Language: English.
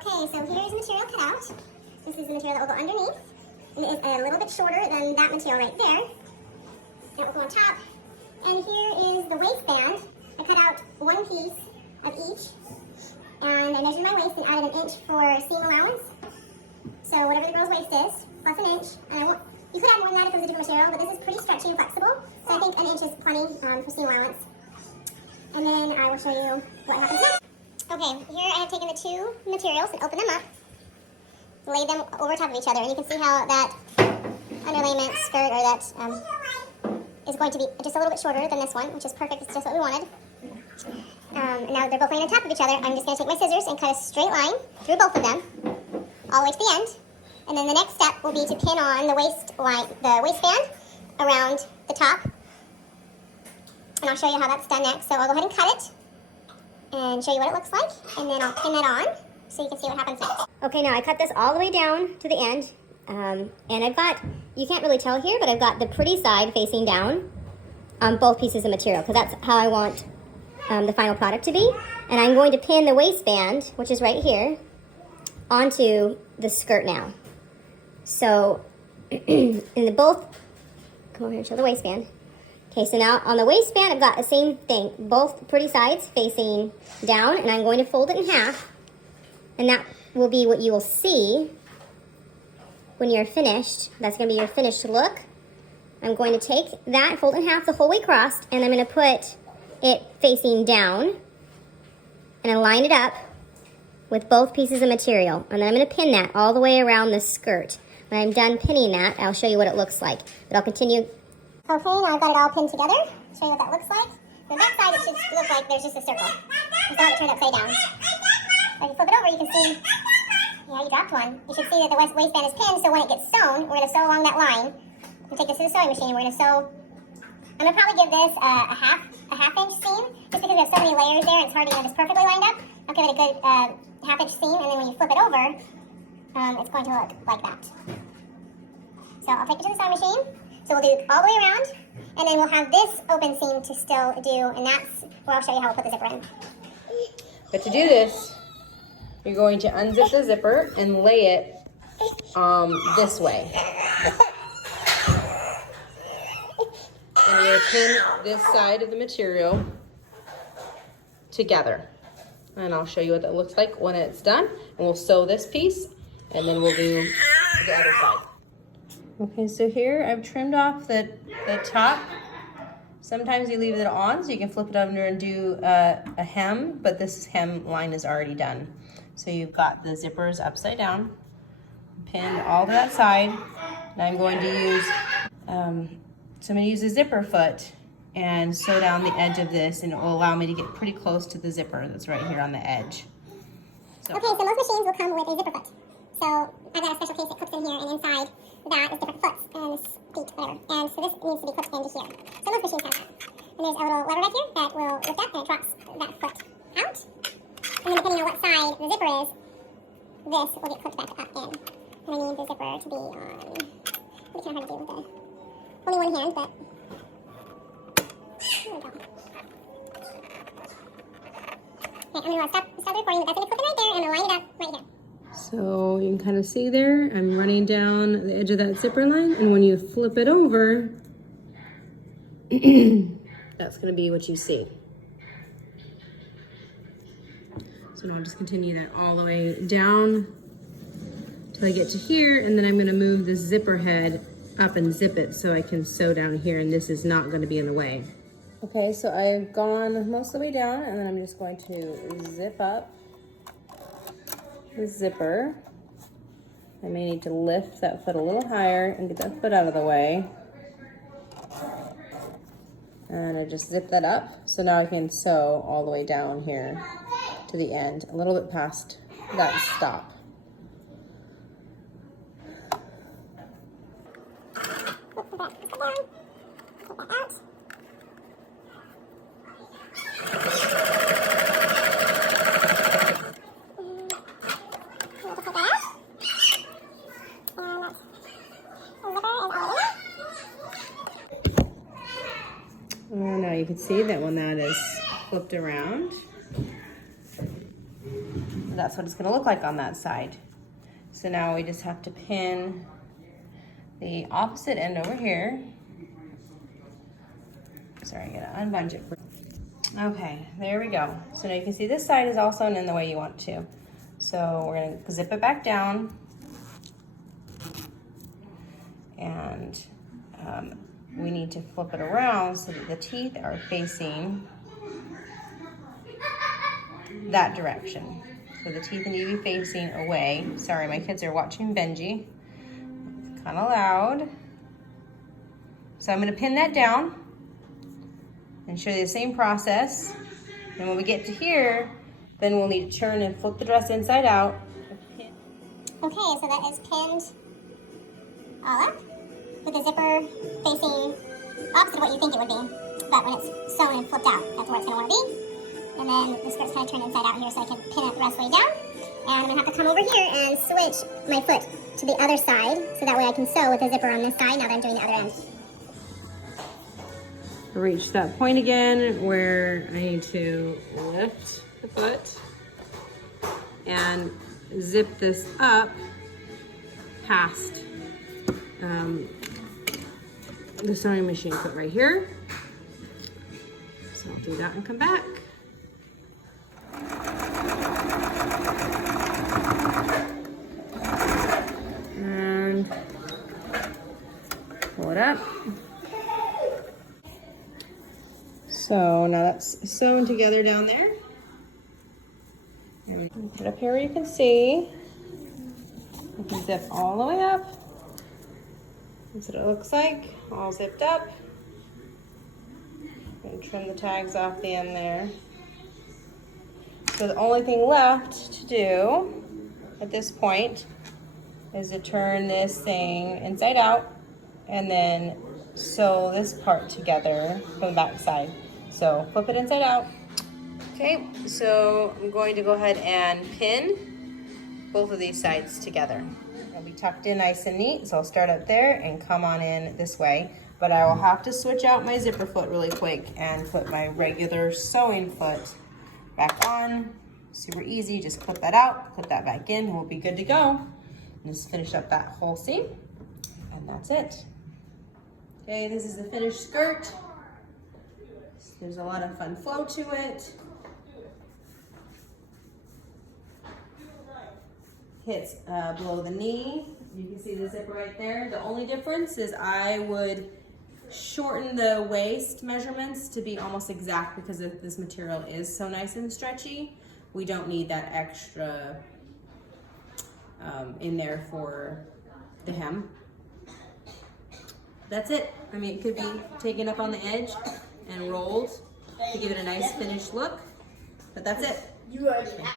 Okay, so here's the material cut out. This is the material that will go underneath. And it is a little bit shorter than that material right there. That will go on top. And here is the waistband. I cut out one piece of each. And I measured my waist and added an inch for seam allowance. So whatever the girl's waist is, plus an inch. And you could add more than that if it was a different material, but this is pretty stretchy and flexible. So I think an inch is plenty for seam allowance. And then I will show you what happens next. Okay, here I have taken the two materials and opened them up. Lay them over top of each other, and you can see how that underlayment skirt or that is going to be just a little bit shorter than this one, which is perfect. It's just what we wanted. And now they're both laying on top of each other. I'm just going to take my scissors and cut a straight line through both of them, all the way to the end. And then the next step will be to pin on the waistband around the top. And I'll show you how that's done next. So I'll go ahead and cut it and show you what it looks like, and then I'll pin that on so you can see what happens next. Okay, now I cut this all the way down to the end, and I've got, you can't really tell here, but I've got the pretty side facing down on both pieces of material, because that's how I want the final product to be. And I'm going to pin the waistband, which is right here, onto the skirt now. So, in the both, come over here and show the waistband. Okay, so now on the waistband, I've got the same thing, both pretty sides facing down, and I'm going to fold it in half, and that will be what you will see when you're finished. That's going to be your finished look. I'm going to take that, fold it in half the whole way across, and I'm going to put it facing down, and align it up with both pieces of material, and then I'm going to pin that all the way around the skirt. When I'm done pinning that, I'll show you what it looks like, but I'll continue. Okay, now I've got it all pinned together. Show you what that looks like. The back side, it should look like there's just a circle. Just don't have it turned upside down. If you flip it over, you can see, yeah, you dropped one. You should see that the waistband is pinned, so when it gets sewn, we're going to sew along that line. And take this to the sewing machine. We're going to sew, I'm going to probably give this a half inch seam, just because we have so many layers there and it's hard to get this perfectly lined up. I'll give it a good half inch seam, and then when you flip it over, it's going to look like that. So I'll take it to the sewing machine. So we'll do all the way around, and then we'll have this open seam to still do, and that's where I'll show you how we'll put the zipper in. But to do this, you're going to unzip the zipper and lay it this way. And you're going to pin this side of the material together. And I'll show you what that looks like when it's done. And we'll sew this piece, and then we'll do the other side. Okay, so here I've trimmed off the top. Sometimes you leave it on so you can flip it under and do a hem, but this hem line is already done. So you've got the zippers upside down, pinned all to that side. And I'm going to use, a zipper foot and sew down the edge of this, and it will allow me to get pretty close to the zipper that's right here on the edge. So. Okay, so most machines will come with a zipper foot. So I've got a special case that clips in here, and inside that is different foots and feet, whatever. And so this needs to be clipped into here. So most machines have that. And there's a little lever right here that will lift up, and it drops that foot out. And then depending on what side the zipper is, this will get clipped back up in. And I need the zipper to be on, it's kind of hard to do with only one hand, but there we go. Okay, I'm going to stop the recording, but that's going to clip in right there, and I'm going to line it up right here. So you can kind of see there, I'm running down the edge of that zipper line, and when you flip it over, that's going to be what you see. So now I'll just continue that all the way down till I get to here, and then I'm going to move the zipper head up and zip it so I can sew down here, and this is not going to be in the way. Okay, so I've gone most of the way down, and then I'm just going to zip up the zipper. I may need to lift that foot a little higher and get that foot out of the way. And I just zip that up. So now I can sew all the way down here to the end, a little bit past that stop. Now you can see that when that is flipped around, that's what it's gonna look like on that side. So now we just have to pin the opposite end over here. Sorry, I gotta unbunch it. Okay, there we go. So now you can see this side is all sewn in the way you want to. So we're gonna zip it back down. And we need to flip it around so that the teeth are facing that direction. So the teeth need to be facing away. Sorry, my kids are watching Benji. It's kind of loud. So I'm gonna pin that down and show you the same process. And when we get to here, then we'll need to turn and flip the dress inside out. Okay, so that is pinned all up with the zipper facing opposite of what you think it would be. But when it's sewn and flipped out, that's where it's gonna wanna be. And then the skirt's kind of turned inside out here so I can pin it the rest of the way down. And I'm gonna have to come over here and switch my foot to the other side so that way I can sew with the zipper on this side now that I'm doing the other end. Reach that point again where I need to lift the foot and zip this up past the sewing machine foot right here. So I'll do that and come back. And pull it up. So now that's sewn together down there. And put it up here where you can see. You can zip all the way up. That's what it looks like, all zipped up. And trim the tags off the end there. So the only thing left to do at this point is to turn this thing inside out and then sew this part together from the back side. So flip it inside out. Okay, so I'm going to go ahead and pin both of these sides together. It'll be tucked in nice and neat, so I'll start up there and come on in this way. But I will have to switch out my zipper foot really quick and put my regular sewing foot back on. Super easy, just clip that out, put that back in, and we'll be good to go. And just finish up that whole seam, and that's it. Okay, this is the finished skirt. There's a lot of fun flow to it. Hits below the knee. You can see the zipper right there. The only difference is I would shorten the waist measurements to be almost exact because this material is so nice and stretchy. We don't need that extra in there for the hem. That's it. I mean, it could be taken up on the edge and rolled to give it a nice finished look, but that's it.